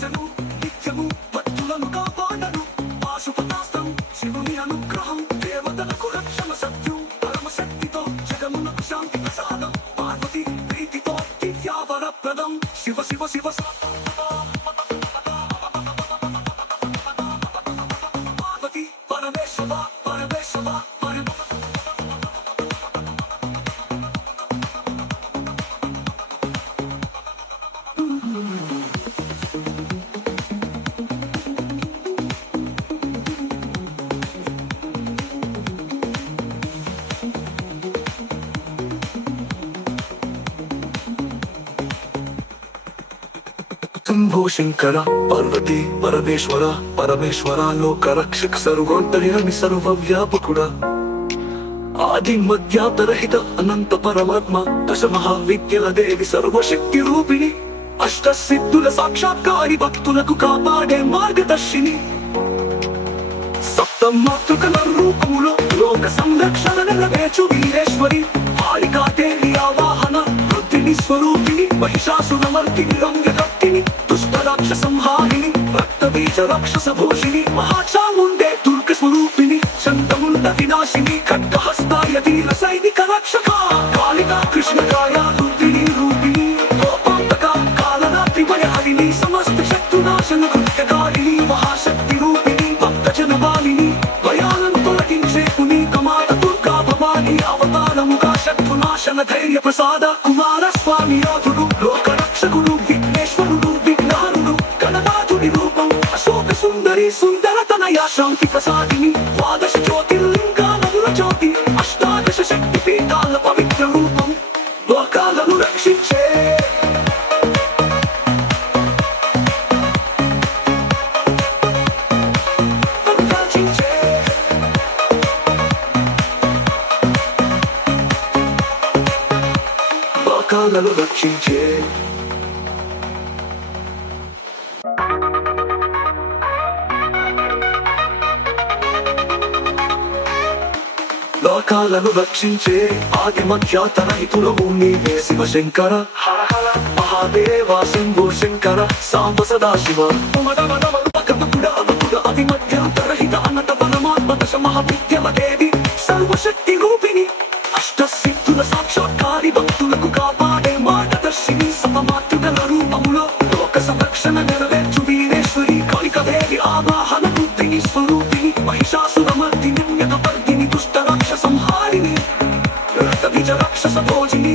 దశను నిత్యము భక్తులను కాపాడను పాశుపతాస్త్రం శివుని అనుగ్రహం దేవతలకు రక్షణ సత్యం పరమశక్తితో జగమునకు శాంతి ప్రసాదం పార్వతి ప్రీతితో దివ్యావరప్రదం శివ శివ శివ పార్వతి పరమేశ్వర పరమేశ్వర శంభో శంకర పార్వతి పరమేశ్వర పరమేశ్వర లోక రక్షక సర్వోంతర్యామి సర్వవ్యాపకుడ ఆది మధ్యాంతరహిత అనంత పరమాత్మ దశ మహావిద్యల దేవి సర్వశక్తి రూపిణి అష్ట సిద్ధుల సాక్షాత్కారి భక్తులకు కాపాడే మార్గదర్శిని సప్త మాతృకల రూపములో లోక సంరక్షణ నెరవేర్చు వీరేశ్వరి కాళికాదేవి ఆవాహన వృద్ధిని స్వరూపిణి మహిషాసురమర్దిని రంగకర్తిని దుష్ట రాక్ష సంహారిణి రక్త బీజ రాక్షస భోషిని మహాచాముండే దుర్గ స్వరూపిణి చండముండ వినాశిని ఖడ్గహస్తాయ వీర సైనిక రక్షక కాళికా కృష్ణకాయ రుద్రిణి రూపిణి కోపాంతక కాలరాత్రి భయహరిణి సమస్త శత్రునాశన కృత్యకారిణి మహాశక్తి రూపిణి భక్తజన బాలిని భయాలను తొలగించే పునీతమాత దుర్గా భవాని అవతారముగా శత్రునాశన ధైర్య ప్రసాద కుమార స్వామి రాధుడు లోక రక్షకుడు విఘ్నేశ్వరుడు విఘ్నారుడు గణనాథుడి రూపం అశోక సుందరి సుందరతనయ శాంతి ప్రసాదిని ద్వాదశ జ్యోతిర్లింగాల జ్యోతి అష్టాదశ శక్తి పీఠాల పవిత్ర రూపం లోకాలను రక్షించే లోకాలను రక్షించే లోకాలను రక్షించే ఆది మధ్యాతరహితులవు నీవే శివ శంకర హర హర మహాదేవ శంభో శంకర సాంబ సదాశివ ఆది మధ్యాంతరహిత అనంత పరమాత్మ దశ మహావిద్యల దేవి సర్వశక్తి రూపిణి అష్ట సిద్ధుల సాక్షాత్కారి భక్తులకు కాపాడే మార్గదర్శిని సమమాతృగల రూపములో లోక సంరక్షణ నెరవేర్చు వీరేశ్వరి కాళికాదేవి ఆవాహన వృద్ధిని స్వరూపిణి మహిషాసురమర్దిని వర్ధిని దుష్ట రాక్ష సంహారిణి రక్త బీజ రాక్షస భోజిని